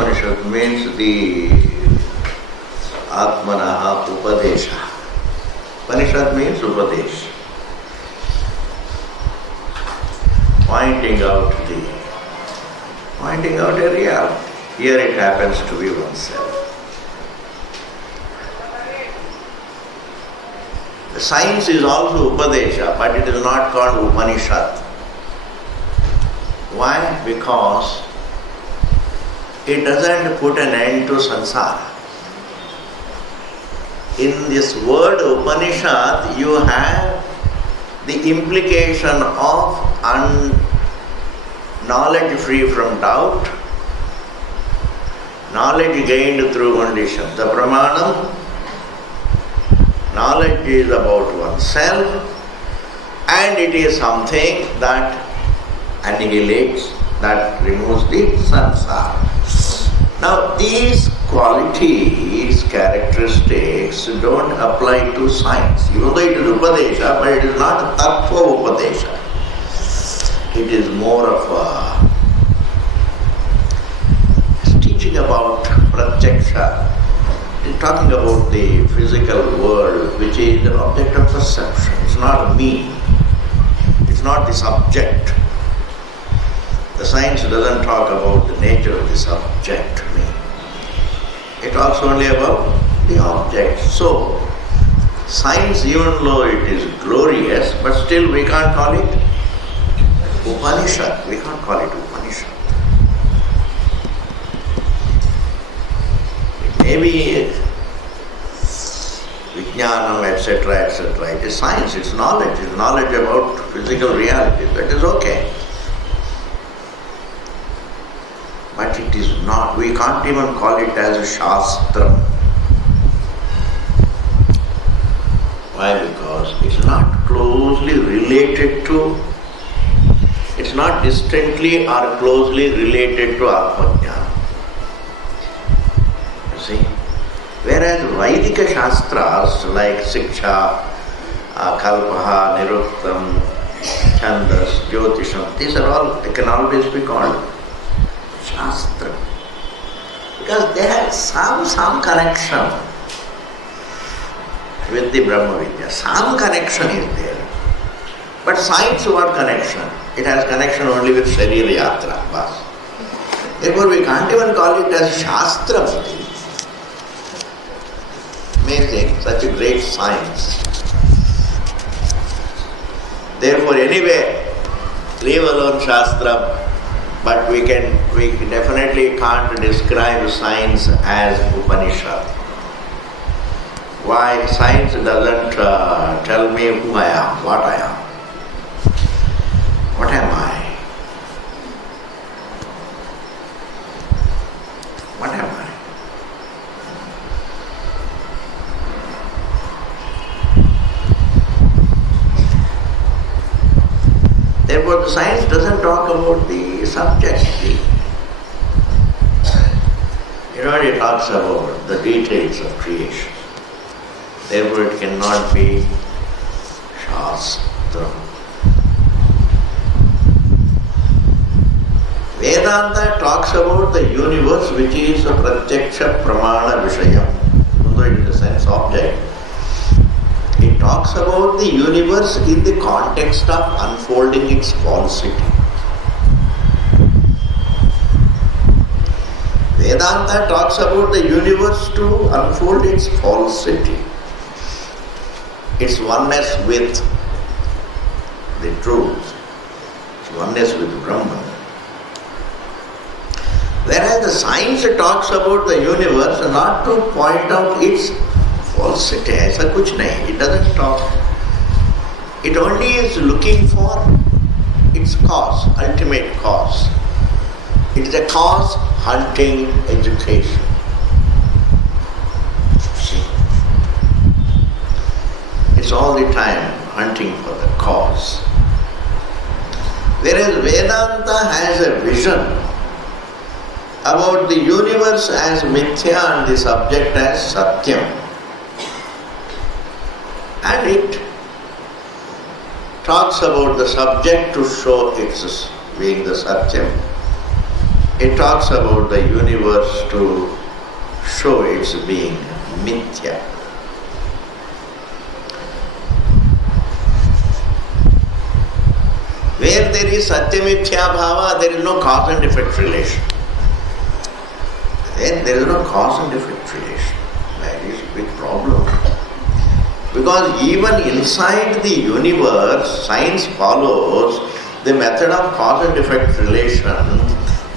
Atmopanishad means the Atmanaha Upadesha. Upanishad means Upadesh. Pointing out a reality. Here it happens to be oneself. The science is also Upadesha, but it is not called Upanishad. Why? Because it doesn't put an end to samsara. In this word Upanishad, you have the implication of knowledge free from doubt, knowledge gained through condition. The pramanam, knowledge is about oneself, and it is something that annihilates, that removes the samsara. Now these qualities, characteristics don't apply to science. Even though it is Upadesha, but it is not Tattva Upadesha. It is more of a teaching about Pratyaksha. It is talking about the physical world, which is an object of perception. It's not me. It's not the subject. The science doesn't talk about the nature of the subject, me. It talks only about the object. So, science, even though it is glorious, but still we can't call it Upanishad. We can't call it Upanishad. It may be Vijnanam, etc., etc. It is science, it's knowledge. It's knowledge about physical reality. That is okay. But it is not, we can't even call it as a Shastra. Why? Because it's not closely related to, it's not distantly or closely related to Atmajnana. You see? Whereas Vaidika Shastras like Siksha, Kalpaha, Niruktam, Chandas, Jyotisham, these are all, they can always be called Shastra, because they have some connection with the Brahma Vidya. Some connection is there. But science, what connection? It has connection only with Sharira Yatra. Bas. Therefore we can't even call it as Shastra. Amazing, such a great science. Therefore anyway, leave alone Shastra. But we definitely can't describe science as Upanishad. Why? Science doesn't tell me who I am, what I am. What am I? What am I? Therefore, the science doesn't talk about the subject. It talks about the details of creation. Therefore, it cannot be Shastra. Vedanta talks about the universe, which is a Pratyaksha Pramana Vishayam. Even though it is a sense object, it talks about the universe in the context of unfolding its falsity. Vedanta talks about the universe to unfold its falsity, its oneness with the truth, its oneness with Brahman. Whereas the science talks about the universe not to point out its falsity, aisa kuch nahi. It doesn't talk. It only is looking for its cause, ultimate cause. It is a cause hunting education. See? It's all the time hunting for the cause. Whereas Vedanta has a vision about the universe as mithya and the subject as satyam. And it talks about the subject to show its being the satyam it talks about the universe to show its being mithya. Where there is satyamithya bhava, there is no cause and effect relation. Then there is no cause and effect relation. That is a big problem. Because even inside the universe, science follows the method of cause and effect relation.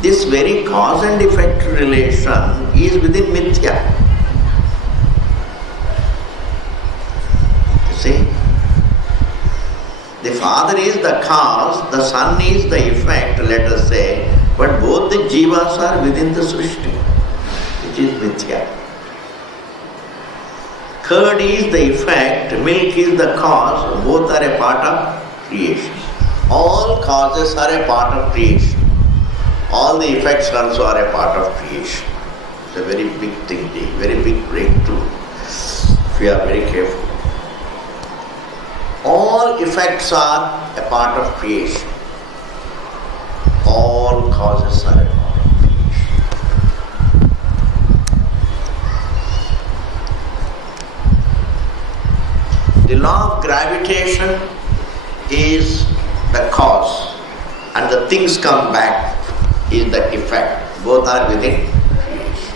This very cause and effect relation is within mithya. You see? The Father is the cause, the Son is the effect, let us say, but both the jivas are within the Srishti, which is mithya. Curd is the effect, milk is the cause, both are a part of creation. All causes are a part of creation. All the effects also are a part of creation. It's a very big thinking, very big breakthrough, if we are very careful. All effects are a part of creation. All causes are a part of creation. The law of gravitation is the cause, and the things come back is the effect. Both are within creation.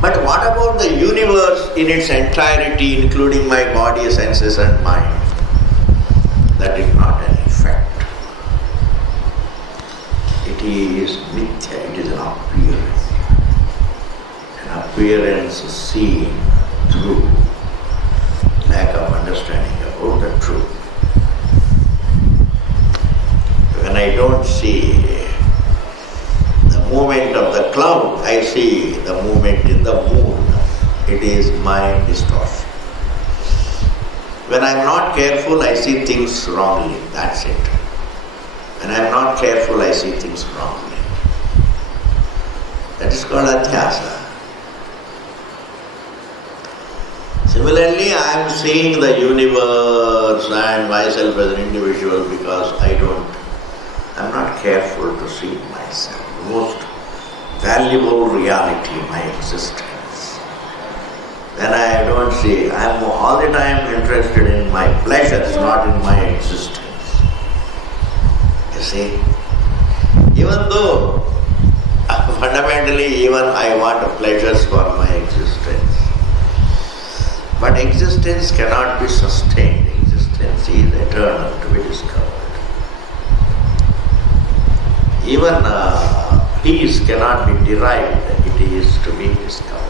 But what about the universe in its entirety, including my body, senses and mind? That is not an effect. It is mithya, it is an appearance. An appearance seen through lack of understanding about the truth. When I don't see the movement of the cloud, I see the movement in the moon. It is mind distortion. When I am not careful, I see things wrongly. That's it. When I am not careful, I see things wrongly. That is called adhyasa. Similarly, I am seeing the universe and myself as an individual because I am not careful to see myself. The most valuable reality, my existence. Then I don't see, I am all the time interested in my pleasures, not in my existence. You see? Even though fundamentally even I want pleasures for my existence. But existence cannot be sustained. Existence is eternal, to be discovered. Even peace cannot be derived, it is to be discovered.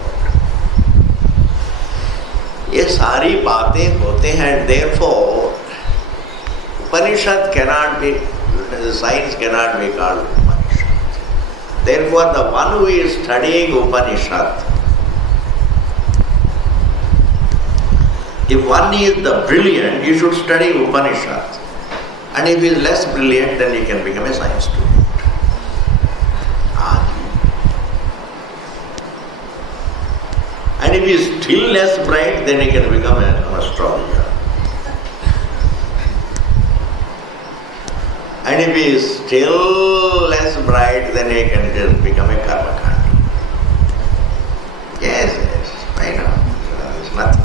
ये सारी बातें होते हैं, therefore Upanishad cannot be, science cannot be called Upanishad. Therefore the one who is studying Upanishad, if one is the brilliant, he should study Upanishad. And if he is less brilliant, then he can become a science student. And if he is still less bright, then he can become an astrologer. And if he is still less bright, then he can just become a karmakandi. Yes, why not? It's nothing.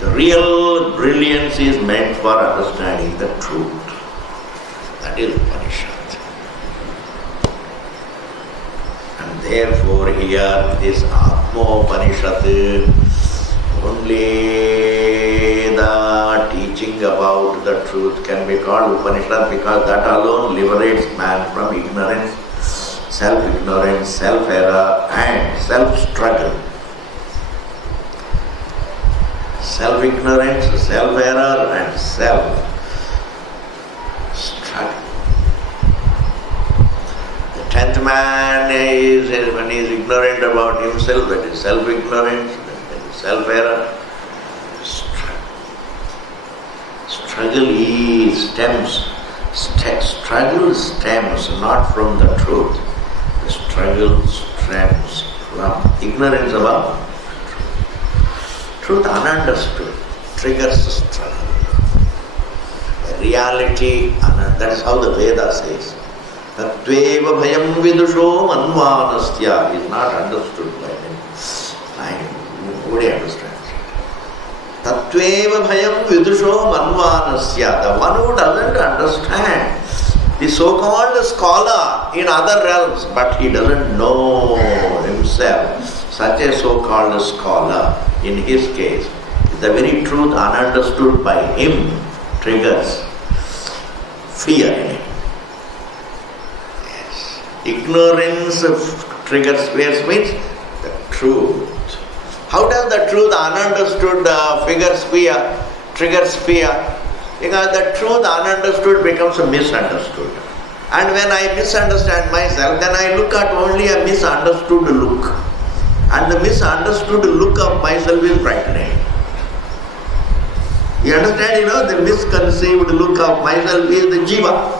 The real brilliance is meant for understanding the truth. That is Upanishad. And therefore here this Atmopanishad, only the teaching about the truth can be called Upanishad, because that alone liberates man from ignorance, self-error and self-struggle. Self-ignorance, self-error and self-struggle. The 10th man is, when he is ignorant about himself, that is self-ignorance, that is self-error. Struggle stems not from the truth. The struggle stems from ignorance about truth ununderstood. triggers struggle. Reality, and that is how the Veda says. Tatveva bhayam vidusho manvanastya is not understood by them. Nobody understands it. Tatveva bhayam vidusho manvanasya. The one who doesn't understand, the so-called scholar in other realms, but he doesn't know himself. Such a so-called scholar, in his case, the very truth ununderstood by him triggers fear in him. Yes. Ignorance triggers fear means the truth. How does the truth ununderstood triggers fear? Because the truth ununderstood becomes misunderstood. And when I misunderstand myself, then I look at only a misunderstood look. And the misunderstood look of myself is frightening. You understand, the misconceived look of myself is the jiva.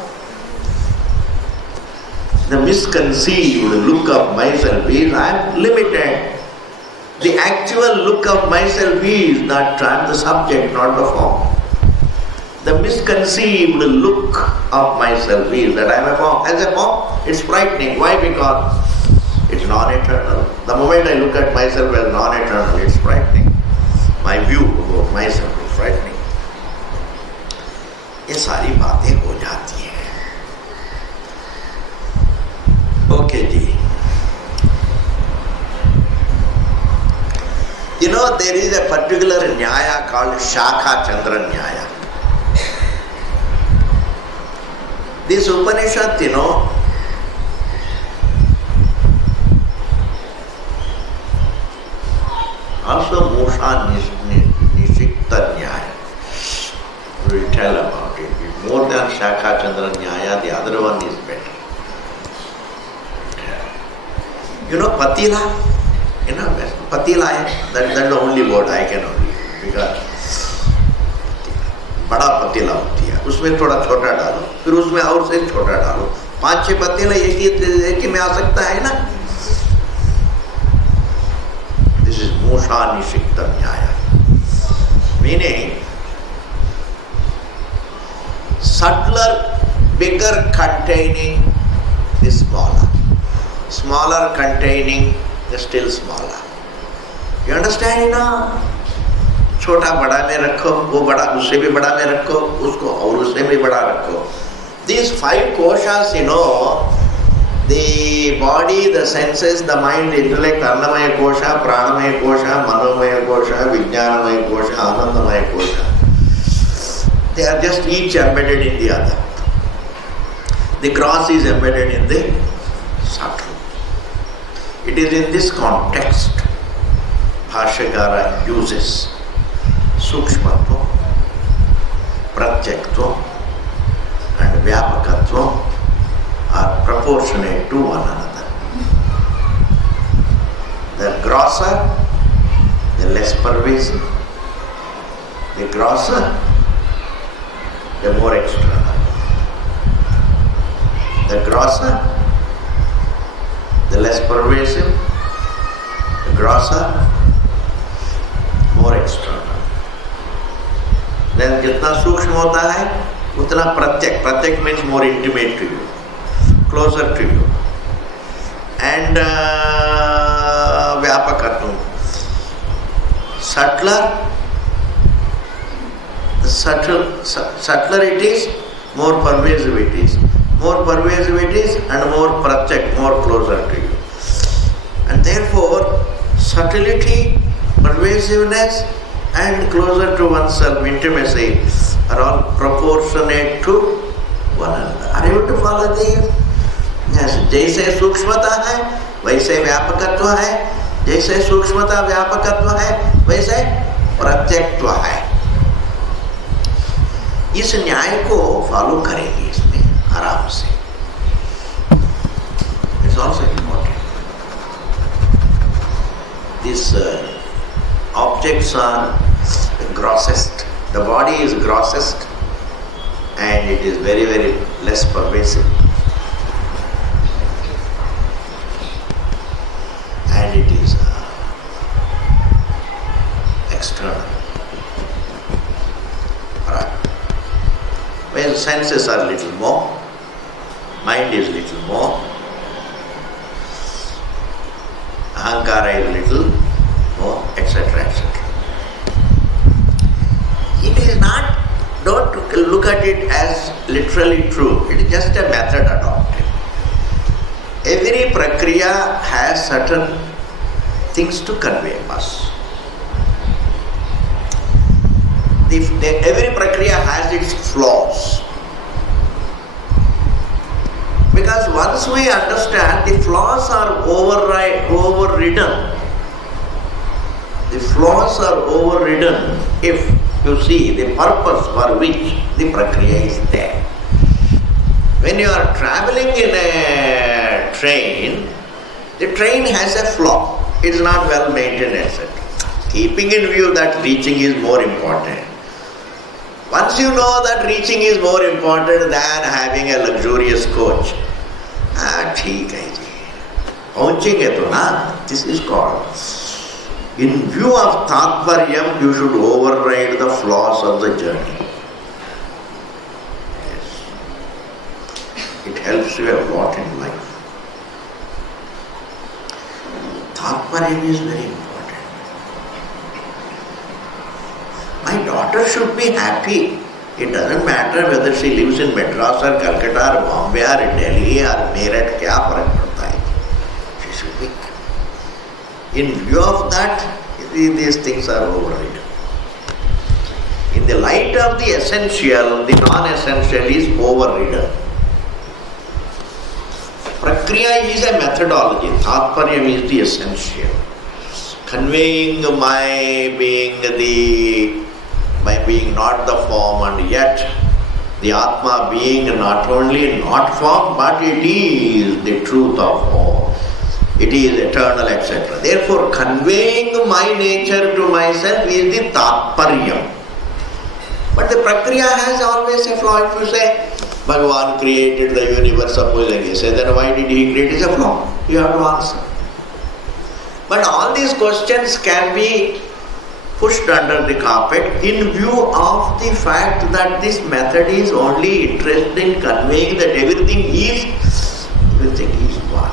The misconceived look of myself is I am limited. The actual look of myself is that I am the subject, not the form. The misconceived look of myself is that I am a form. As a form, it's frightening. Why? Because it's non-eternal. The moment I look at myself as non-eternal, it's frightening. My view about myself is frightening. ये सारी बातें हो जाती हैं. Okay जी. There is a particular nyaya called Shakha Chandra Nyaya. This Upanishad, also Musha Nishikta Nyaya. We will tell about it. More than Shakha Chandra Nyaya, the other one is better. Patila? Patila, that's the only word I can only use. Because बड़ा पतीला होती है, उसमें थोड़ा छोटा डालो, फिर उसमें और से छोटा डालो, 5-6 पतीला एक ही में आ सकता है ना. This is Musha Nishikta Nyaya. Meaning, subtler, bigger containing the smaller. Smaller containing the still smaller. You understand now? छोटा बड़ा में रखो, वो बड़ा उससे भी बड़ा में रखो, उसको और उससे भी बड़ा रखो. These 5 koshas, the body, the senses, the mind, the intellect, annamaya kosha, pranamaya kosha, manomaya kosha, vijnanamaya kosha, anandamaya kosha. They are just each embedded in the other. The gross is embedded in the subtle. It is in this context Bhashyakara uses Sukshmatva, Pratyaktva and Vyapakatva are proportionate to one another. The grosser, the less pervasive. The grosser, the more external. The grosser, the less pervasive. The grosser, more external. Then जितना सूक्ष्म होता है उतना प्रत्यक. प्रत्यक means more intimate to you, closer to you. And vyapakatvam. Subtler it is, more pervasive it is. More pervasive it is and more pratyak, more closer to you. And therefore, subtlety, pervasiveness and closer to oneself, intimacy are all proportionate to one another. Are you able to follow this? Yes. जैसे सूक्ष्मता है वैसे व्यापकत्व है, जैसे सूक्ष्मता व्यापकत्व है वैसे प्रत्यक्त्व है. इस न्याय को फॉलो करेंगे इसमें आराम से. It's also important. These objects are the grossest. The body is grossest and it is very, very less pervasive. And it is external. senses are little more, mind is little more, ahankara is little more, etc., etc. It is not, don't look at it as literally true. It is just a method adopted. Every prakriya has certain things to convey us. Every prakriya has its flaws. Because once we understand, the flaws are overridden. The flaws are overridden if you see the purpose for which the prakriya is there. When you are traveling in a train, the train has a flaw. It is not well maintained, etc. Keeping in view that reaching is more important. Once you know that reaching is more important than having a luxurious coach, ठीक है जी, पहुंचेंगे तो ना, this is called. In view of Tatparyam, you should override the flaws of the journey. Yes. It helps you a lot in life. Tatparyam is very important. My daughter should be happy. It doesn't matter whether she lives in Madras or Calcutta or Bombay or Delhi or Meerut, क्या फर्क पड़ता है? She should be happy. In view of that, these things are overridden. In the light of the essential, the non-essential is overridden. Prakriya is a methodology. Tatparyam is the essential. Conveying my being not the form, and yet the Atma being not only not form, but it is the truth of all. It is eternal, etc. Therefore, conveying my nature to myself is the Tatparyam. But the Prakriya has always a flaw. If you say, Bhagavan created the universe, supposing you say, then why did he create? It's a flaw. You have to answer. But all these questions can be pushed under the carpet in view of the fact that this method is only interested in conveying that everything is one.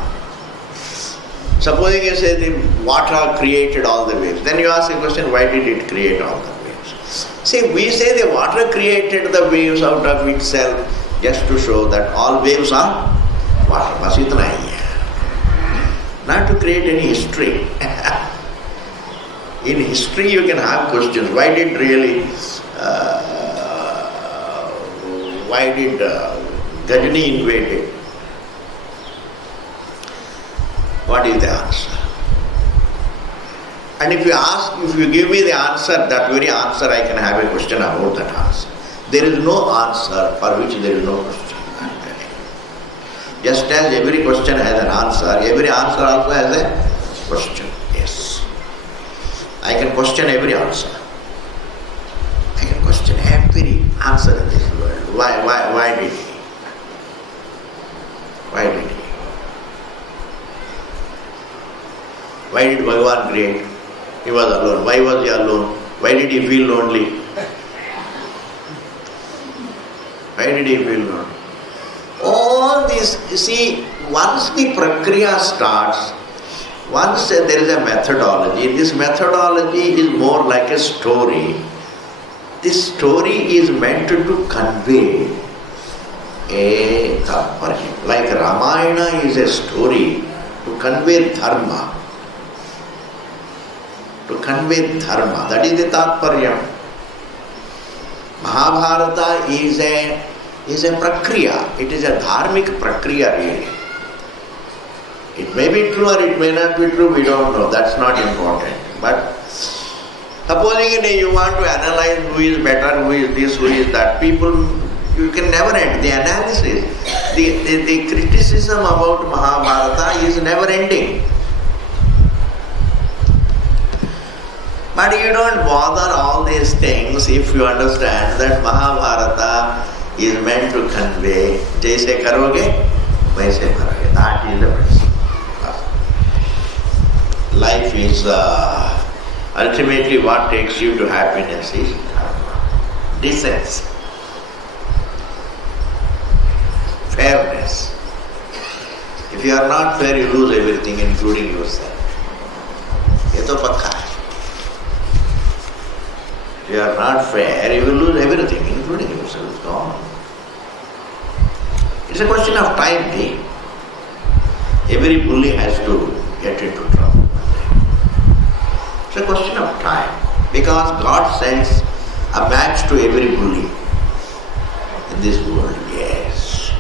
Supposing you say the water created all the waves, then you ask the question, why did it create all the waves? See, we say the water created the waves out of itself just to show that all waves are water. Bas itna hi hai. Not to create any history. In history you can have questions. Why did Gajani invade it? What is the answer? And if you give me the answer, that very answer, I can have a question about that answer. There is no answer for which there is no question. Just as every question has an answer, every answer also has a question. Yes. I can question every answer. I can question every answer in this world. Why did he? Why did he? Why did Bhagavan create? He was alone. Why was he alone? Why did he feel lonely? Why did he feel lonely? All this, you see, once the prakriya starts, once there is a methodology, this methodology is more like a story. This story is meant to convey a Tatparya. Like Ramayana is a story to convey dharma. To convey dharma. That is the Tatparya. Mahabharata is a prakriya. It is a dharmic prakriya really. It may be true or it may not be true, we don't know. That's not important. But supposing you want to analyze who is better, who is this, who is that, people, you can never end. The analysis, the criticism about Mahabharata is never ending. But you don't bother all these things if you understand that Mahabharata is meant to convey, jaise karoge, waise bharoge. That is the principle. Life is ultimately what takes you to happiness is descents. fairness. If you are not fair, you lose everything, including yourself. ये तो पक्का है. If you are not fair, you will lose everything, including yourself. It's gone. It's a question of time, dear. Every bully has to get into trouble. It's a question of time. Because God sends a match to every bully in this world. Yes.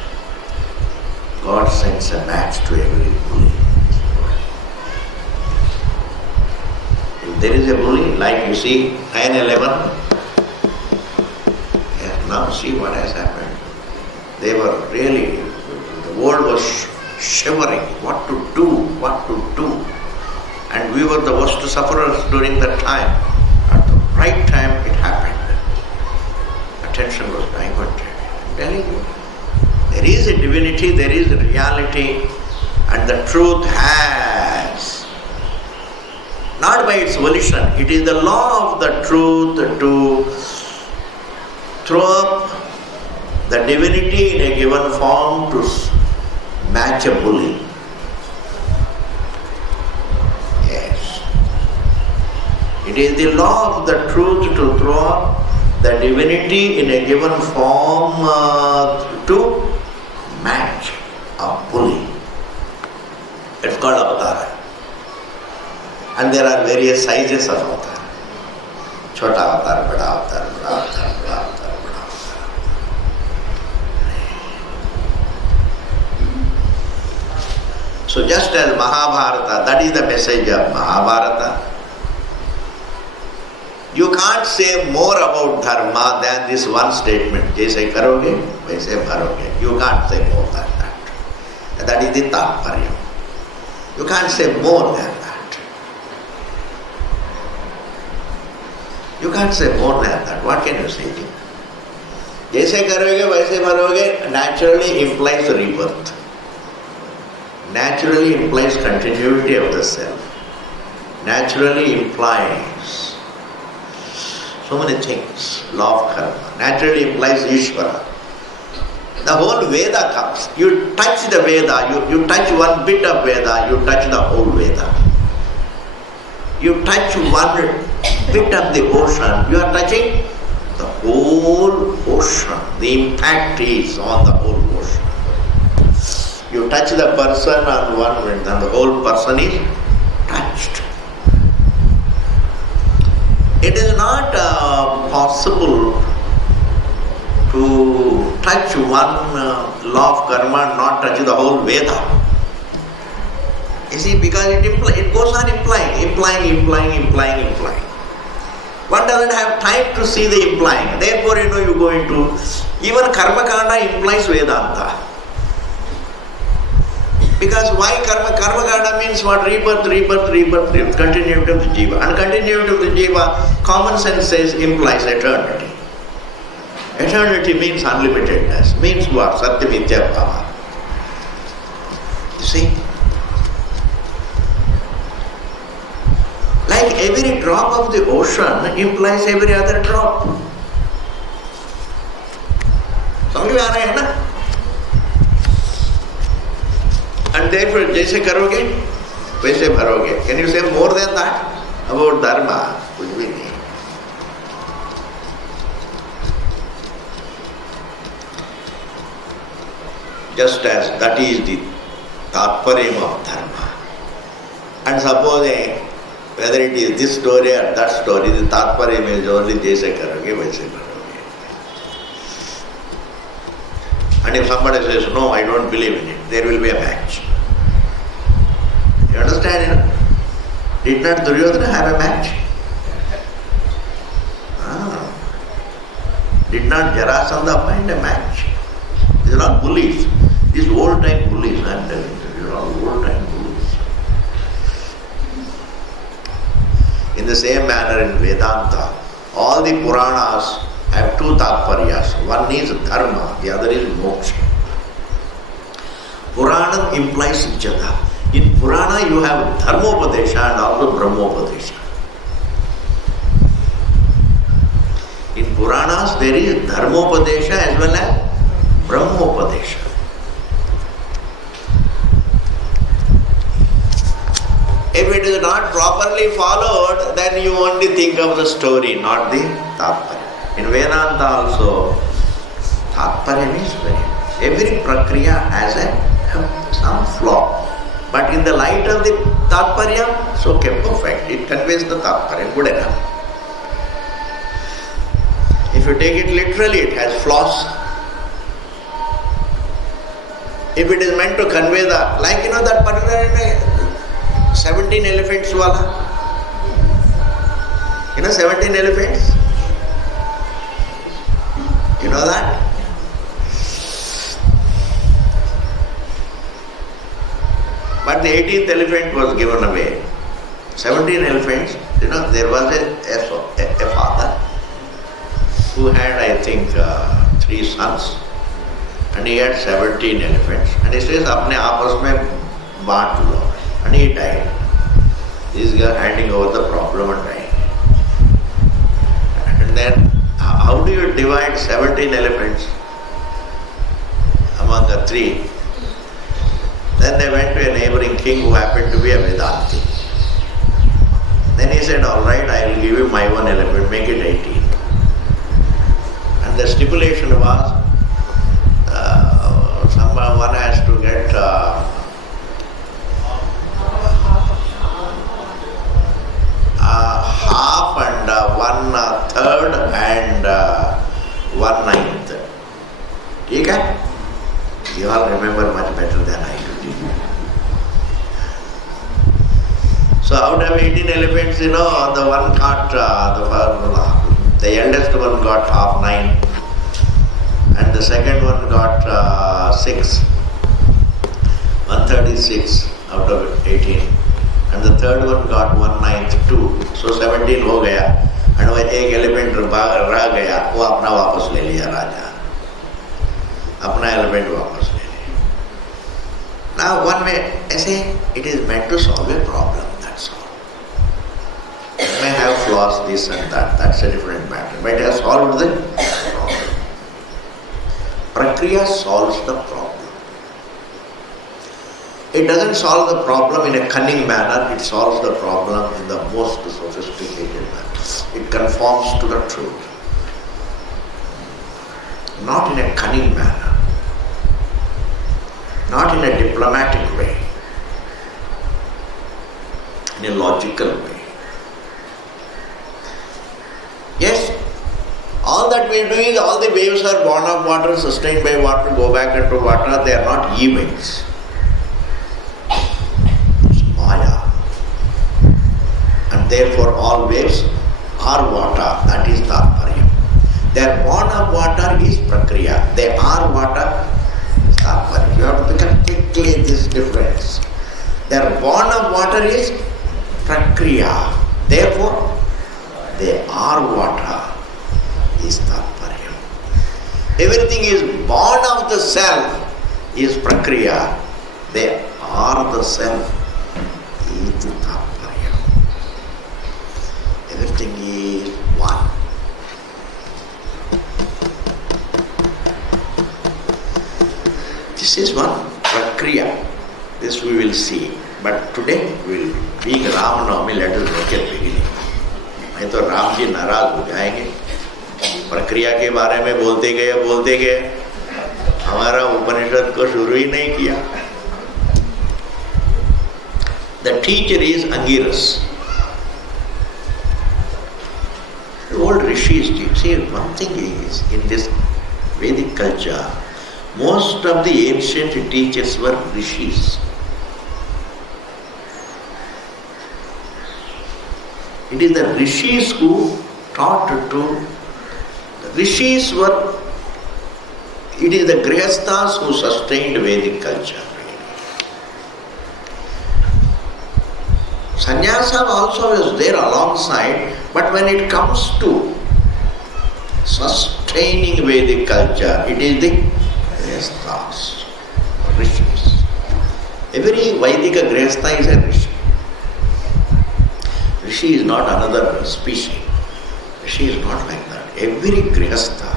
God sends a match to every bully. If there is a bully, like you see 9/11, yes, now see what has happened. They were really, the world was shivering, what to do. And we were the worst sufferers during that time. At the right time it happened. Attention was diverted. I'm telling you, there is a divinity, there is a reality, and the truth has, not by its volition, it is the law of the truth to throw up the divinity in a given form to match a bully. Yes. It is the law of the truth to throw up the divinity in a given form to match a bully. It's called avatar. And there are various sizes of avatar. Chota avatar, bada avatar, bada avatar, bada avatar, bada avatar. So just as Mahabharata, that is the message of Mahabharata. You can't say more about dharma than this one statement. Jaise karoge, waise bharoge. You can't say more than that. That is the tatparya. You can't say more than that. You can't say more than that. What can you say? Jaise karoge, waise bharoge naturally implies rebirth. Naturally implies continuity of the self. Naturally implies so many things. Law of karma. Naturally implies Ishvara. The whole Veda comes. You touch the Veda, you touch one bit of Veda, you touch the whole Veda. You touch one bit of the ocean, you are touching the whole ocean. The impact is on the whole ocean. You touch the person on one end and the whole person is touched. It is not possible to touch one law of karma and not touch the whole Veda. You see, because it goes on implying. One doesn't have time to see the implying. Therefore, you go into, even karma kanda implies Vedanta. Because why karma? Karma kanda means what? Rebirth, continuity of the jiva. And continuity of the jiva, common sense says, implies eternity. Eternity means unlimitedness. Means what? Satya Mitya Bhava. You see? Like every drop of the ocean implies every other drop. Samjh mein aa raha hai na? And therefore, jaise karoge, waise bharoge. Can you say more than that about dharma? Kuch bhi nahi. Just as that is the tatparyam of dharma. And suppose whether it is this story or that story, the tatparyam is only jaise karoge, waise bharoge. And if somebody says, no, I don't believe in it, there will be a match. You understand? Did not Duryodhana have a match? Did not Jarasandha find a match? These are all bullies. These old-time bullies, I am telling you. These are all old-time bullies. In the same manner in Vedanta, all the Puranas have two tatparyas. One is dharma, the other is moksha. Purana implies each other. In Purana you have dharmopadesha and also brahmopadesha. In Puranas there is dharmopadesha as well as brahmopadesha. If it is not properly followed, then you only think of the story, not the Tatparya. In Vedanta also, Tatparya means every prakriya has some flaw. But in the light of the Tatparya, it's okay, perfect. It conveys the Tatparya, good enough. If you take it literally, it has flaws. If it is meant to convey that particular 17 elephants wala. 17 elephants? You know that? But the 18th elephant was given away. 17 elephants, there was a father who had, I think, 3 sons, and he had 17 elephants. And he says, apne aapas mein baant lo. And he died. This guy handing over the problem and dying. And then, how do you divide 17 elephants among the 3? Then they went to a neighboring king who happened to be a Vedanti. Then he said, all right, I will give you my 1 elephant, make it 18. And the stipulation was, one has to get half and 1/3 and 1/9. Okay? You all remember much better than I do. So out of 18 elephants, the one got, the eldest one got half 9, and the second one got 6. 1/3 is 6 out of 18. And the third one got 1/9, 2. So 17 हो गया. And वह एक elephant रह गया, वो अपना वापस ले लिया राजा. अपना एलिफेंट वापस ले लिया. Now one may say it is meant to solve a problem. That's all. It may have flaws, this and that. That's a different matter. But it has solved the problem. Prakriya solves the problem. It doesn't solve the problem in a cunning manner, it solves the problem in the most sophisticated manner. It conforms to the truth. Not in a cunning manner, not in a diplomatic way, in a logical way. Yes, all that we do is all the waves are born of water, sustained by water, go back into water, they are not events. And therefore all waves are water, that is Tatparya. They are born of water is Prakriya. They are water is Tatparya. You have to become quickly this difference. They are born of water is Prakriya. Therefore, they are water is Tatparya. Everything is born of the self is Prakriya. They are the self is Tatparya. Everything is one. This is one prakriya. This we will see. But today we will, being Ram Navami, let us look at beginning. नहीं तो राम जी नाराज हो जाएंगे. प्रक्रिया के बारे में बोलते गए, हमारा उपनिषद को शुरू ही नहीं किया. The teacher is Angiras. Old rishis, see, one thing is, in this Vedic culture, most of the ancient teachers were rishis. It is the rishis who taught to, the rishis were, it is the grihasthas who sustained Vedic culture. Sannyasa also is there alongside, but when it comes to sustaining Vedic culture, it is the grihasthas, rishis. Every Vaidika grihastha is a rishi. Rishi is not another species. Rishi is not like that. Every grihastha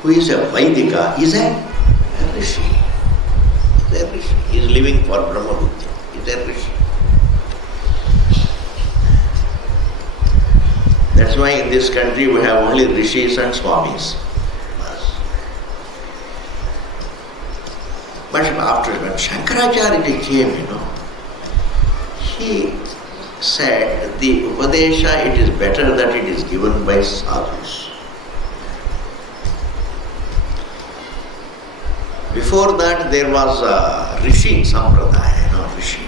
who is a Vaidika is a rishi. He is living for Brahma Vidya. is a Rishi. That's why in this country we have only Rishis and Swamis. But after when Shankaracharya came, he said the Upadesha, it is better that it is given by sadhus. Before that there was a Rishi Sampradaya, Rishi.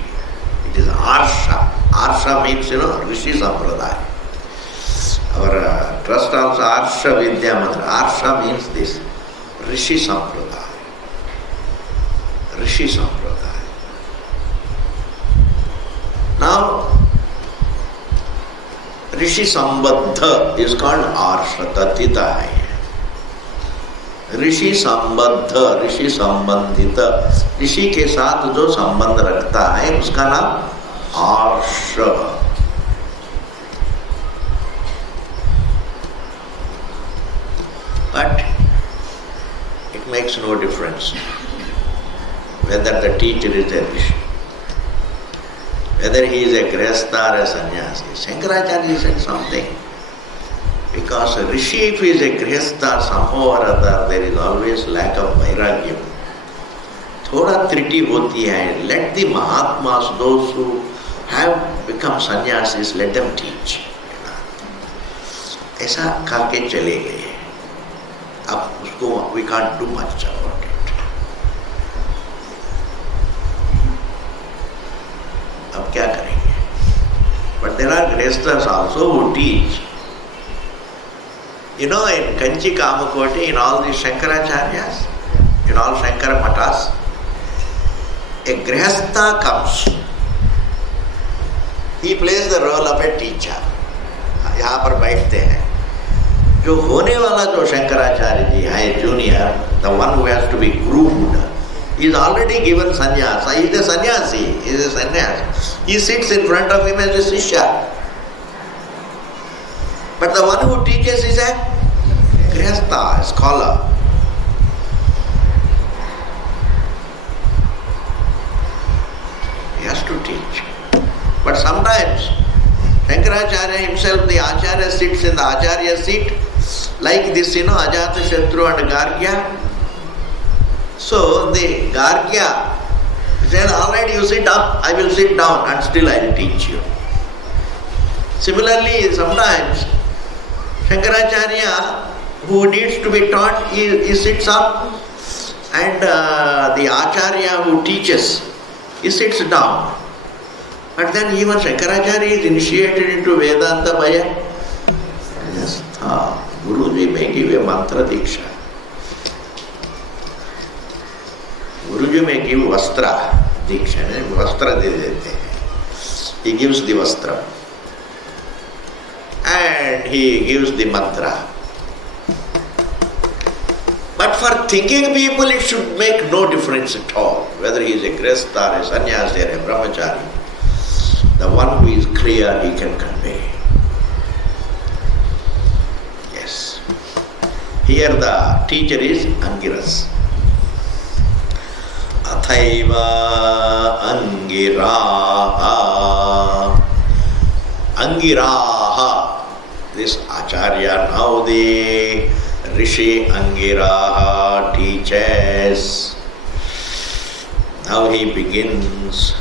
It is Arsha. Arsha means, Rishi Sampradaya. Our trust also Arsha Vidya Mantra. Arsha means this. Rishi Sampradaya. Rishi Sampradaya. Now, Rishi Sambandha is called Arsha Tatita. ऋषि संबद्ध, ऋषि संबंधित, ऋषि के साथ जो संबंध रखता है उसका नाम आर्ष. But it makes no difference whether the teacher is a rishi, whether he is a grihastha or a sannyasi. Shankaracharya said something. Because a rishi, if he is a grihastha, somehow or other, there is always lack of vairagya. Thoda triti hoti hai. Let the Mahatmas, those who have become sannyasis, let them teach. ऐसा करके चले गए. अब उसको we can't do much about it. अब क्या करेंगे? But there are grihasthas also who teach. In Kanchi Kamakoti, in all these Shankaracharyas, in all Shankara Matas, a grihastha comes. He plays the role of a teacher. यहाँ पर बैठते हैं. जो होने वाला जो शंकराचार्य जी है, junior, the one who has to be groomed, he is already given sannyasa. He is a sannyasi. He is a sannyasi. He sits in front of him as a shishya. But the one who teaches is a grihastha, a scholar. He has to teach. But sometimes Shankaracharya himself, the Acharya sits in the Acharya seat, like this, Ajata Shatru and Gargya. So the Gargya said, alright, you sit up, I will sit down and still I will teach you. Similarly, sometimes Shankaracharya, who needs to be taught, he sits up, and the Acharya who teaches, he sits down. But then even Shankaracharya is initiated into Vedanta by a Guruji may give a mantra diksha. Guruji may give vastra diksha. Vastra de dete hain. He gives the vastra. And he gives the mantra. But for thinking people, it should make no difference at all, whether he is a grihastha, a sannyasi, or a brahmachari. The one who is clear, he can convey. Yes. Here the teacher is Angiras. Athaiva Angiraha. Angiraha. This Acharya, now the Rishi Angiraha teaches. Now he begins.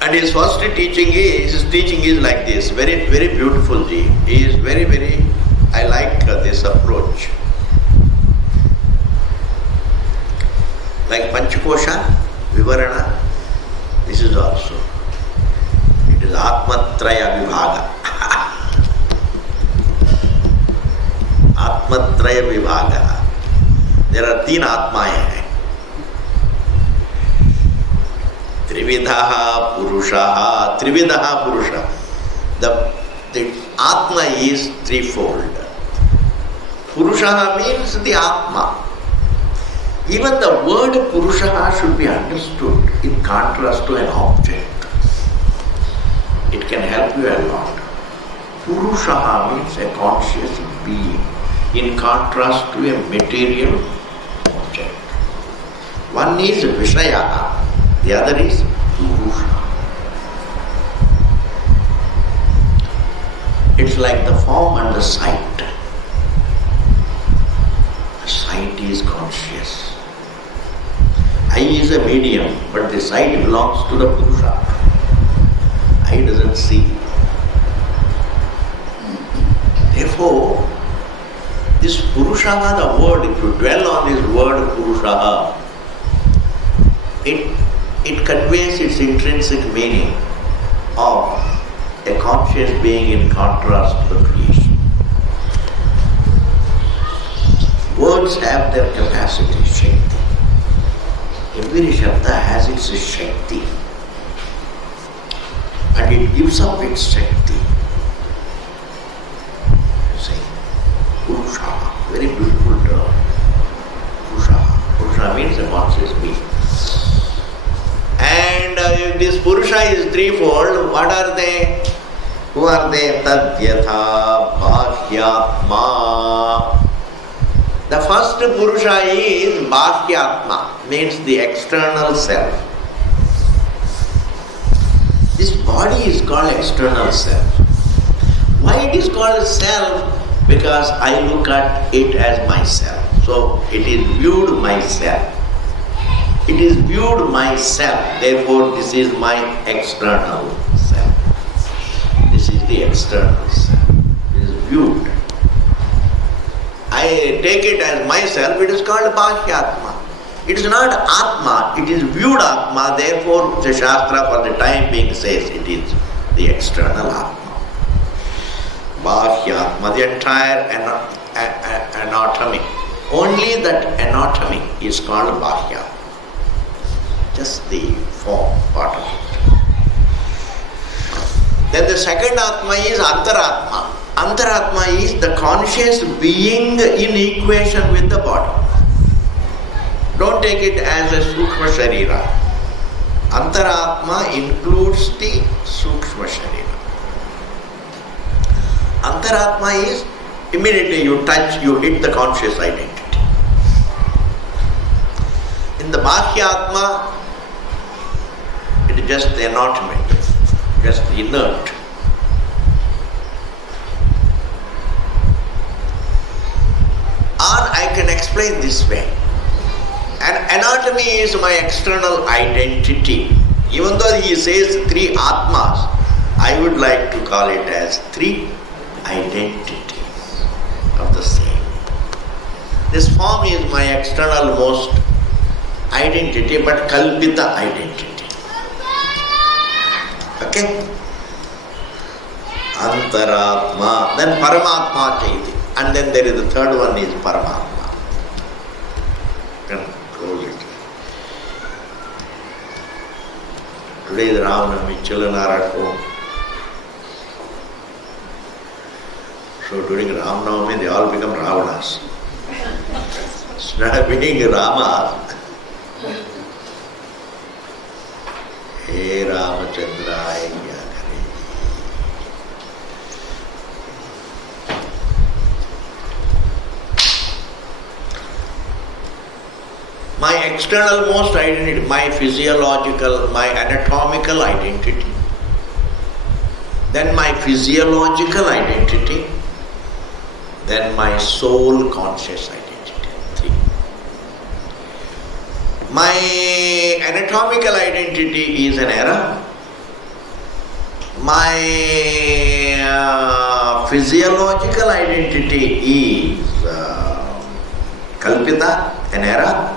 And his first teaching is like this, very, very beautiful. He is very, very, I like this approach. Like Panchakosha, Vivarana, this is also. It is Atmatraya Vibhaga. Atmatraya Vibhaga. There are 3 Atmaye. Trividaha Purushaha. Trividaha Purusha. The Atma is threefold. Purushaha means the Atma. Even the word Purushaha should be understood in contrast to an object. It can help you a lot. Purushaha means a conscious being in contrast to a material object. One is Vishayaha. The other is Purusha. It's like the form and the sight. The sight is conscious. Eye is a medium, but the sight belongs to the Purusha. Eye doesn't see. Therefore, this Purusha, the word, if you dwell on this word Purusha, it conveys its intrinsic meaning of a conscious being in contrast to the creation. Words have their capacity, Shakti. Every Shabda has its Shakti. And it gives up its Shakti. See, Purusha, very beautiful term. Purusha. Purusha means a conscious being. And if this Purusha is threefold, what are they? Who are they? Tadyatha Bhahyatma. The first Purusha is Bhahyatma, means the external self. This body is called external self. Why it is called self? Because I look at it as myself. So it is viewed myself. It is viewed myself. Therefore, this is my external self. This is the external self. It is viewed. I take it as myself. It is called Bhahyatma. It is not Atma. It is viewed Atma. Therefore, the Shastra for the time being says it is the external Atma. Bhahyatma, the entire anatomy. Only that anatomy is called Bhahyatma. Just the form part of it. Then the second Atma is Antaratma. Antaratma is the conscious being in equation with the body. Don't take it as a Sukshma Sharira. Antaratma includes the Sukshma Sharira. Antaratma is immediately you touch, you hit the conscious identity. In the Bhahyatma, it is just the anatomy, just inert. Or I can explain this way. An anatomy is my external identity. Even though he says three Atmas, I would like to call it as three identities of the same. This form is my external most identity, but Kalpita identity. Okay? Antaratma, then Paramatma Chaiti. And then there is the third one is Paramatma. Can close it. Today is Ramanavami, children are at home. So during Ramanavami they all become Ravanas. Instead of being Ramas, Hey Ramachandra, kya kare? My external most identity, my physiological, my anatomical identity, then my physiological identity, then my soul conscious identity. Three. My anatomical identity is an error. My physiological identity is Kalpita, an error.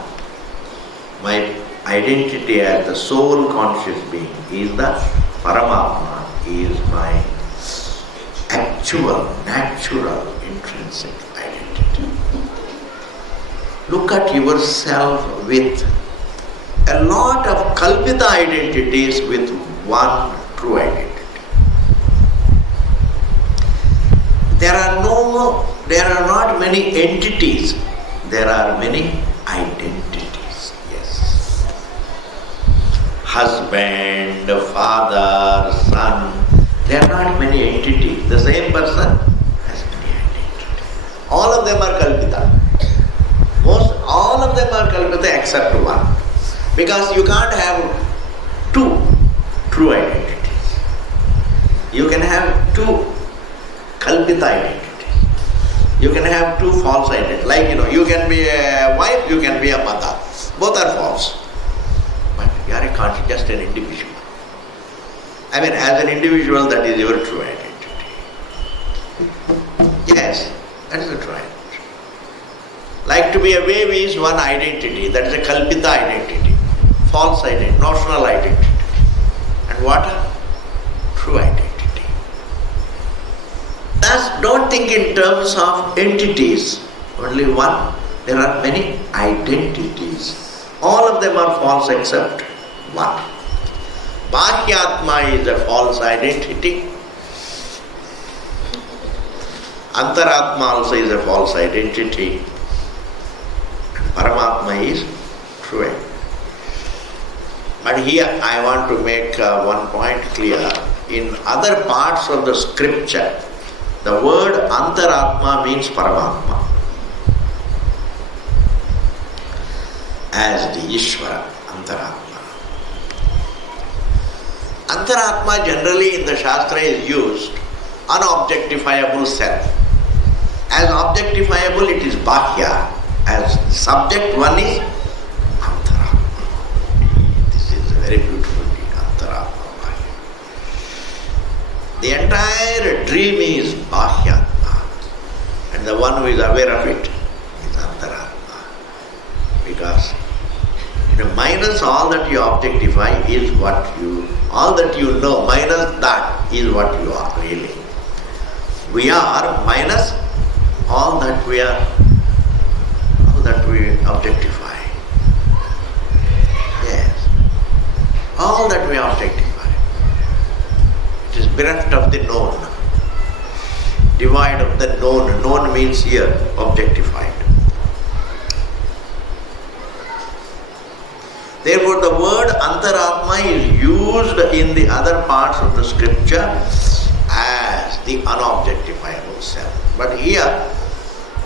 My identity as the soul conscious being is the Paramatma, is my actual, natural, intrinsic identity. Look at yourself with a lot of Kalpita identities with one true identity. There are not many entities, there are many identities. Yes. Husband, father, son, there are not many entities. The same person has many identities. All of them are Kalpita. All of them are Kalpita except one. Because you can't have kalpita identities. You can have two false identities. Like, you can be a wife, you can be a mother. Both are false. But you are a conscious, just an individual. I mean, as an individual, that is your true identity. Yes, that is the true identity. Like to be a baby is one identity, that is a kalpita identity, false identity, notional identity. And what? True identity. Thus, don't think in terms of entities, only one. There are many identities. All of them are false except one. Bahyatma is a false identity. Antaratma also is a false identity. Paramatma is true identity. But here I want to make one point clear. In other parts of the scripture, the word Antaratma means Paramatma as the Ishvara, Antaratma. Antaratma generally in the Shastra is used unobjectifiable self. As objectifiable it is Bahya. As subject one is Antaratma. This is a very beautiful thing, Antaratma. The entire dream is Bahyatma, and the one who is aware of it is Antaratma. Because minus all that you objectify is what you, all that you know, minus that is what you are really. We are minus all that we are, all that we objectify. Yes. All that we objectify. It is bereft of the known. Divide of the known. Known means here objectified. Therefore, the word Antaratma is used in the other parts of the scripture as the unobjectifiable self. But here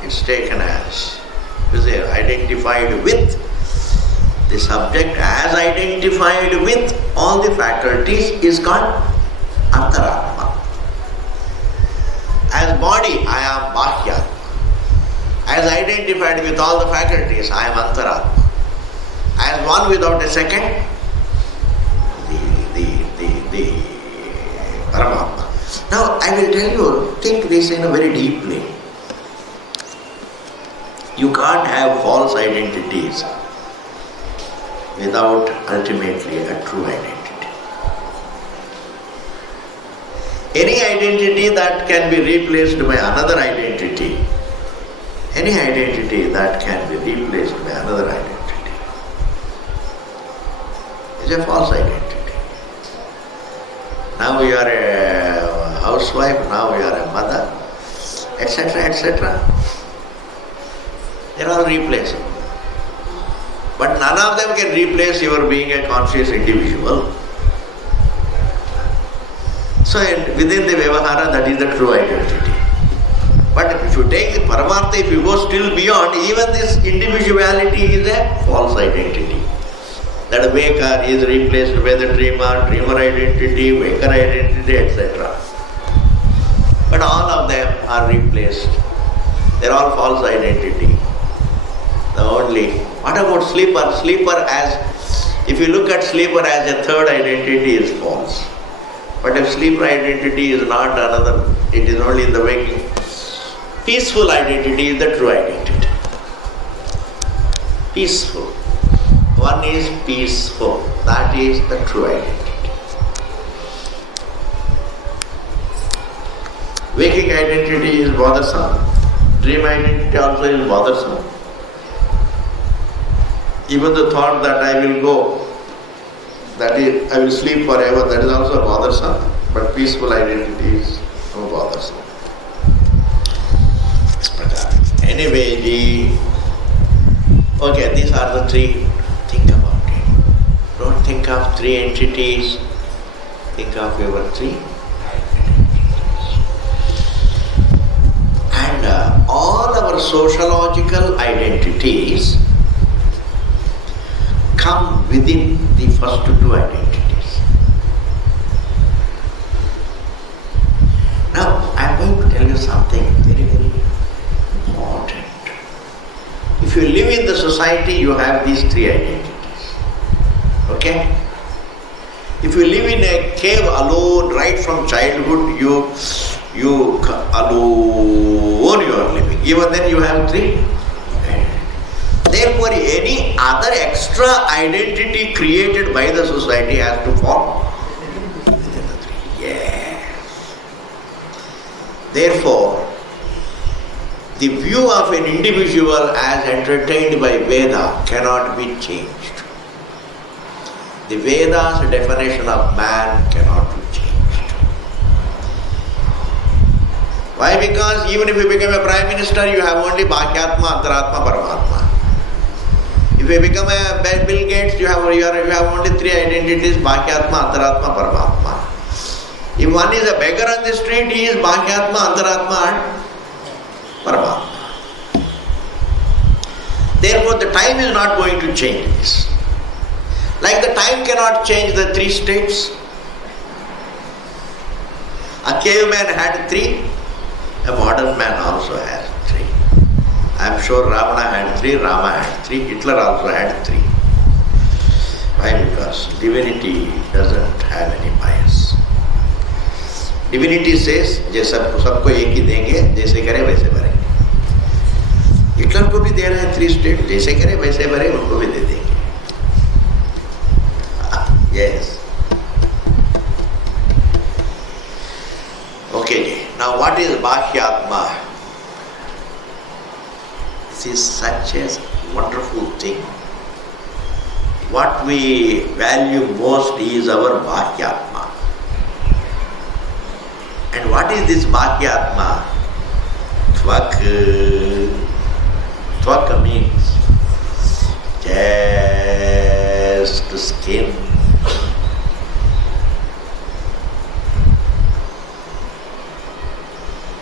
it's taken as identified with the subject, as identified with all the faculties is called Antaratma. As body, I am Bahyatma. As identified with all the faculties, I am Antaratma. As one without a second, the Paramatma. Now I will tell you, think this in a very deep way. You can't have false identities without ultimately a true identity. Any identity that can be replaced by another identity, any identity that can be replaced by another identity, is a false identity. Now you are a housewife, now you are a mother, etc., etc. They are all replaceable. But none of them can replace your being a conscious individual. So within the Vyavahara, that is the true identity. But if you take the Paramartha, if you go still beyond, even this individuality is a false identity. That waker is replaced by the dreamer, dreamer identity, waker identity, etc. But all of them are replaced. They are all false identity. The only, what about sleeper? Sleeper as, if you look at sleeper as a third identity is false. But if sleeper identity is not another, it is only in the waking. Peaceful identity is the true identity. Peaceful. One is peaceful. That is the true identity. Waking identity is bothersome. Dream identity also is bothersome. Even the thought that I will go, that is, I will sleep forever, that is also bothersome. But peaceful identity is no bothersome. Anyway, these are the three. Think about it. Don't think of three entities. Think of your three identities. And all our sociological identities come within the first two identities. Now, I am going to tell you you something very, very important. If you live in the society, you have these three identities. Okay? If you live in a cave alone right from childhood, you alone you are living. Even then you have three. Therefore, any other extra identity created by the society has to fall within the three. Yes. Therefore, the view of an individual as entertained by Veda cannot be changed. The Veda's definition of man cannot be changed. Why? Because even if you become a prime minister, you have only Bhakyatma, Antaratma, Paramatma. If you become a Bill Gates, you have only three identities, Bhakyatma, Antaratma, Paramatma. If one is a beggar on the street, he is Bhakyatma, Antaratma and Paramatma. Therefore, the time is not going to change this. Like the time cannot change the three states. A caveman had three, a modern man also has three. I am sure Ravana had three, Rama had three, Hitler also had three. Why? Because divinity doesn't have any bias. Divinity says, सबको एक ही देंगे, जैसे करे वैसे भरेंगे. Hitler को भी दे रहे हैं थ्री स्टेट, जैसे करे वैसे भरे, उनको भी दे देंगे. Yes. Okay, now what is Bhakyatma? This is such a wonderful thing. What we value most is our Bhakyatma. And what is this Bhakyatma? Tvaka means just skin.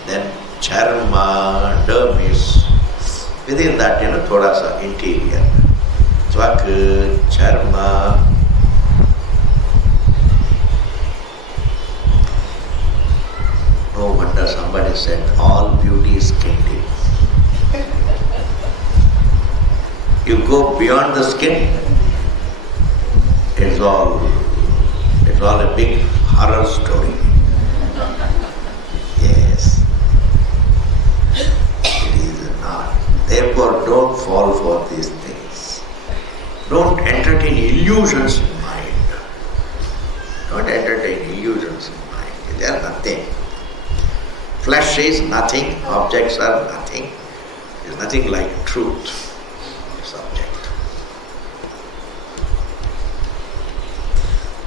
Then charma, dermis. Within that, thoda sa interior. Tvak, charma. No wonder somebody said all beauty is skin deep. You go beyond the skin, it's all a big horror story. Yes. It is not. Therefore, don't fall for these things. Don't entertain illusions in mind. Don't entertain illusions in mind. They are nothing. Flesh is nothing. Objects are nothing. There is nothing like truth. Subject.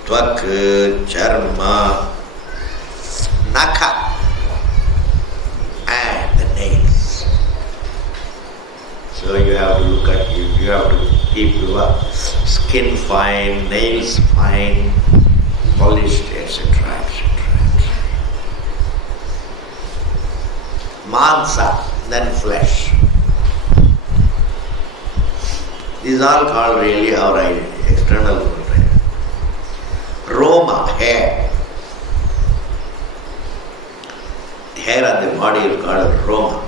Tvak, charma, nakha, and the nails. So you have to look at you have to keep your skin fine, nails fine, polished, etc., etc. Mansa, then flesh. These are called really our external footwear. Roma, hair. Hair on the body is called Roma.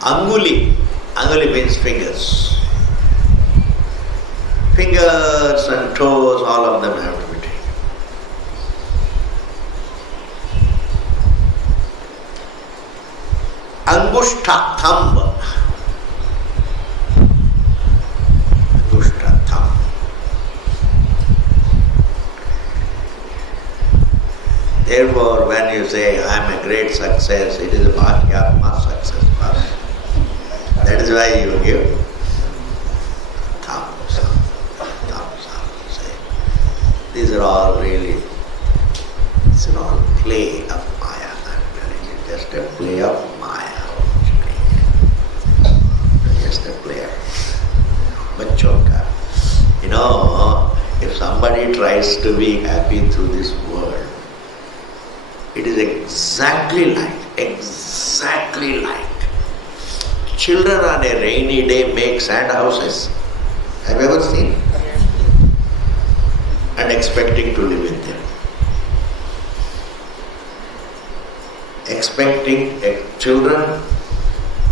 Anguli. Anguli means fingers. Fingers and toes, all of them have to be taken. Angushta, thumb. Angushta, thumb. Therefore, when you say, I am a great success, it is a Bhakyatma success. That is why you give thumbs up. Say. These are all really, it's all play of Maya. I'm telling you, just a play of Maya. Just a play of bachon ka. If somebody tries to be happy through this world, it is exactly like children on a rainy day make sand houses. Have you ever seen? And expecting to live in them. expecting children,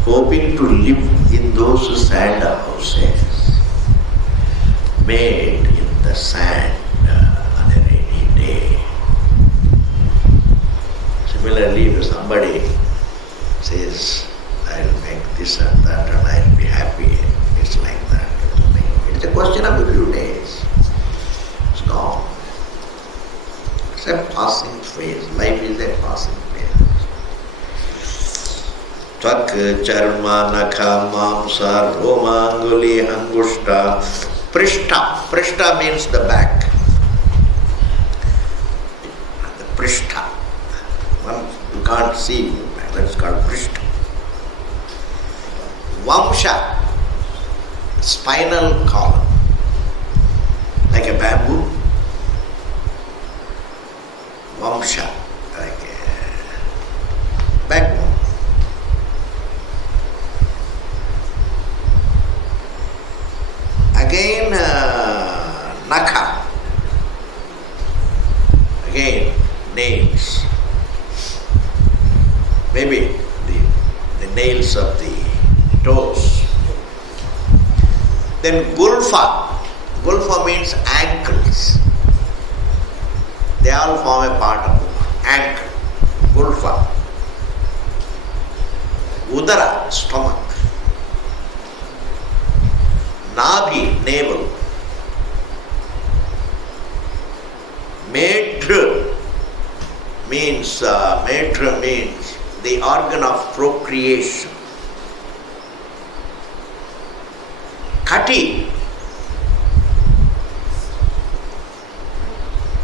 hoping to live in those sand houses made in the sand on a rainy day. Similarly, if somebody says, I'll make this and that and I'll be happy, it's like that. It's a question of a few days. It's gone. It's a passing phase. Life is a passing phase. Tvak, charma, nakha, mamsa, roma, anguli, angushta, prishta. Prishta means the back. The prishta. You can't see, that's called prishta. Vamsha, spinal column, like a bamboo. Vamsha, like a backbone. Again, nakha. Again, nails. Maybe the nails of the toes. Then gulfa. Gulfa means ankles. They all form a part of ankle. Gulfa. Udara, stomach. Nabhi, navel. Metra means the organ of procreation. Kati.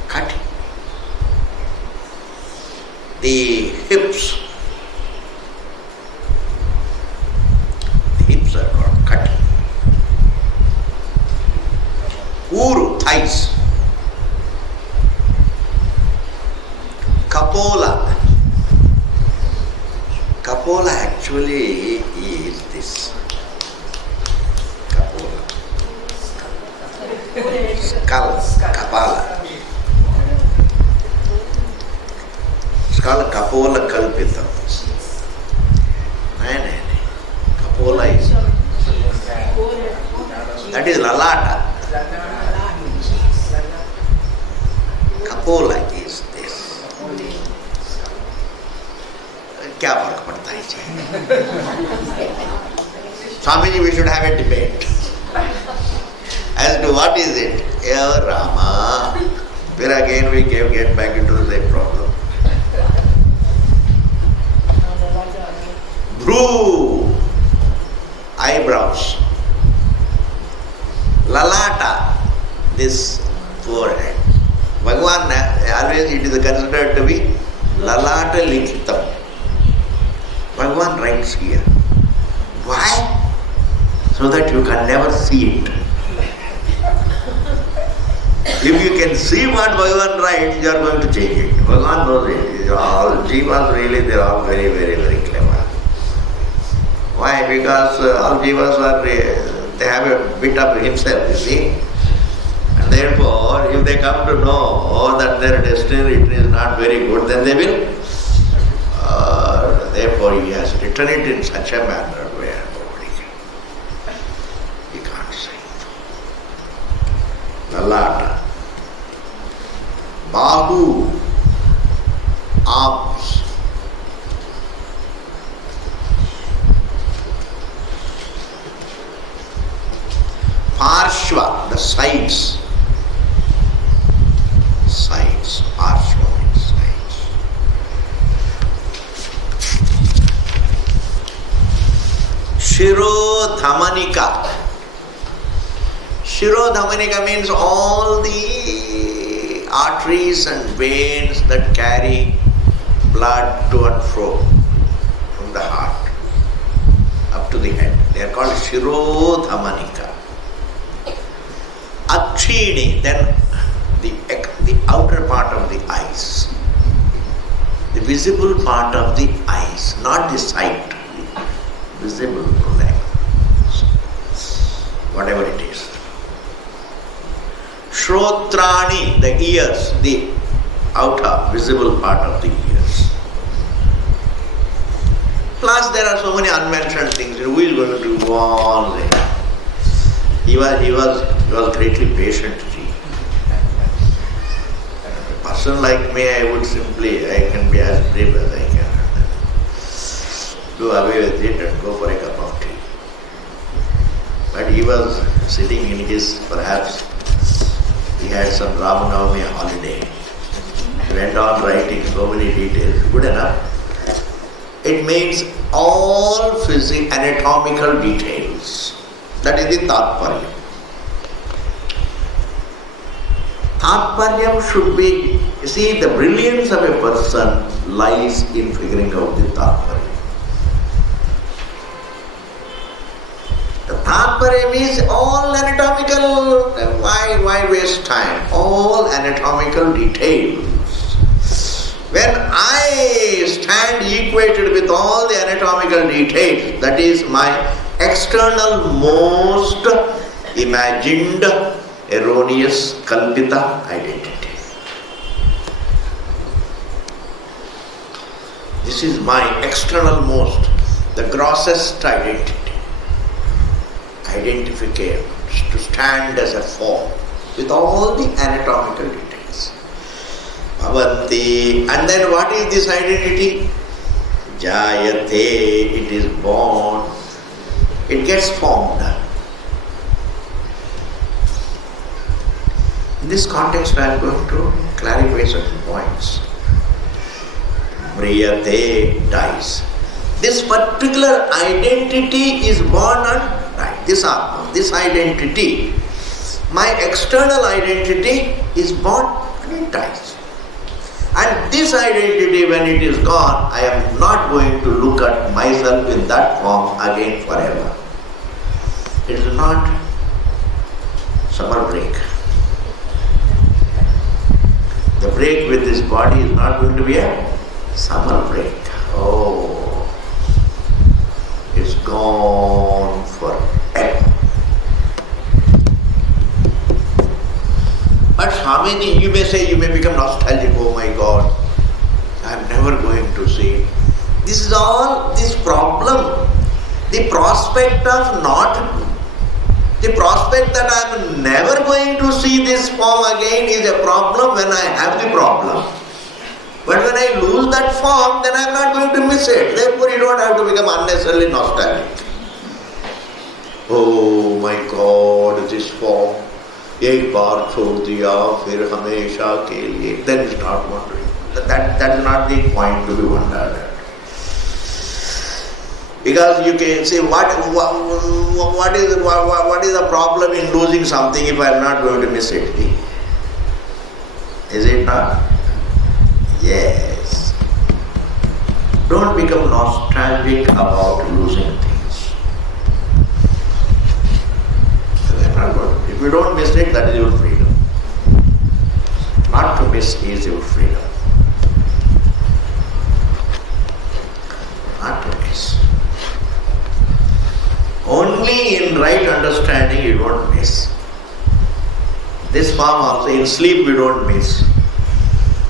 Kati. The hips. The hips are called kati. Uru, thighs. Kapola. Kapola actually is this. Kapola. Skull. Kapala. It's called Kapola Kalpitam. No. Kapola is. That is Lalata. Kapola is this. क्या फर्क पड़ता है Swami ji, we should have a debate as to what is it. Oh Rama, where again we get back into the same problem. Bhru, eyebrows. Lalata, this forehead. Bhagavan, always it is considered to be Lalata Likitam. Bhagavan writes here. Why? So that you can never see it. If you can see what Bhagavan writes, you are going to change it. Bhagavan knows it. All jivas really, they are all very, very, very clever. Why? Because all jivas are, they have a bit of himself, you see. And therefore, if they come to know that their destiny is not very good, then they will. Therefore, he has written it in such a manner where nobody can. He can't say. Lalata. Bahu. Arms. Parshva, the sides. Sides. Parshva means sides. Shirodhamanika. Shirodhamanika means all the arteries and veins that carry blood to and fro from the heart up to the head. They are called Shirodhamanika. Akshini, then the outer part of the eyes. The visible part of the eyes, not the sight. Visible, like whatever it is. Shrotrani, the ears, the outer visible part of the ears. because there are so many unmentioned things, who is going to go on there? He was greatly patient. A person like me, I can be as brave as I can. Do away with it and go for a cup of tea. But he was sitting in his, perhaps, he had some Ramanavami holiday. He went on writing so many details. Good enough. It means all anatomical details. That is the Tatparya. Tatparyam should be, you see, the brilliance of a person lies in figuring out the Tatparya. The Tatparya means all anatomical, why waste time? All anatomical details. When I stand equated with all the anatomical details, that is my external most imagined, erroneous, kalpita identity. This is my external most, the grossest identity. Identification, to stand as a form with all the anatomical details. Bhavanti, and then what is this identity? Jayate, it is born, it gets formed. In this context, I am going to clarify certain points. Mriyate, dies. This particular identity is born and this Atma, this identity, my external identity is born and it dies. And this identity, when it is gone, I am not going to look at myself in that form again forever. It is not summer break. The break with this body is not going to be a summer break. Oh, it's gone forever. But Swamiji, you may say, you may become nostalgic, oh my God, I am never going to see it. This is all, this problem, the prospect that I am never going to see this form again is a problem when I have the problem. But when I lose that form, then I am not going to miss it. Therefore, you don't have to become unnecessarily nostalgic. Oh my God, this form, एक बार छोड़ दिया फिर हमेशा के लिए, then you start wondering. That is not the point to be wondered at. Because you can say, what is the problem in losing something if I am not going to miss it? Is it not? Yes. Don't become nostalgic about losing things. If you don't miss it, that is your freedom. Not to miss is your freedom. Not to miss. Only in right understanding you don't miss. This form also, in sleep we don't miss.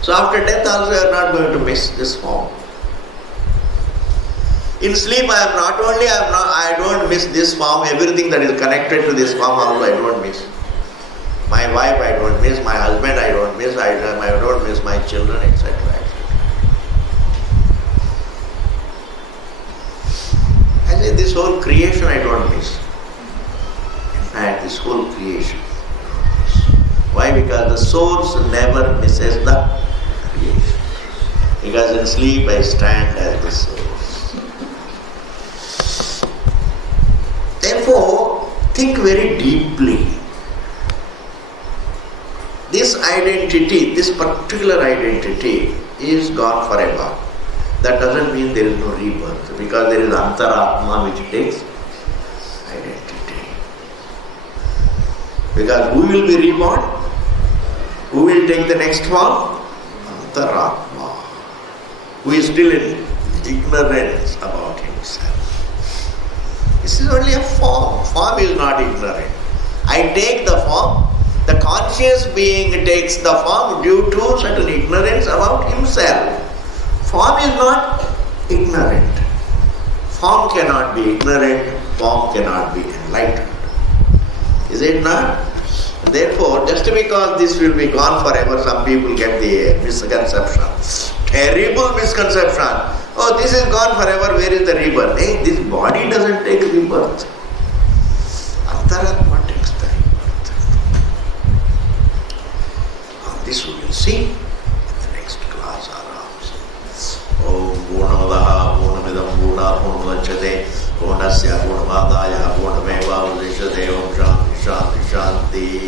So after death also you are not going to miss this form. In sleep I don't miss this form, everything that is connected to this form also I don't miss. My wife I don't miss, my husband I don't miss, I don't miss my children, etc. I say this whole creation I don't miss. In fact, this whole creation I don't miss. Why? Because the source never misses the creation. Because in sleep I stand as the source. Therefore, think very deeply. This identity, this particular identity is gone forever. That doesn't mean there is no rebirth, because there is Antaratma which takes identity. Because who will be reborn? Who will take the next form? Antaratma, who is still in ignorance about himself. This is only a form. Form is not ignorant. I take the form. The conscious being takes the form due to certain ignorance about himself. Form is not ignorant. Form cannot be ignorant, form cannot be enlightened. Is it not? Therefore, just because this will be gone forever, some people get the misconception. Terrible misconception. Oh, this is gone forever, where is the rebirth? Hey, this body doesn't take rebirth. Antaratma takes the rebirth. This we will see in the next class. Om Purnamadaha Purnamidam Purnat Purnamudachyate Purnasya Purnamadaya Purnameva Udishyate Om Shanti Shanti Shanti.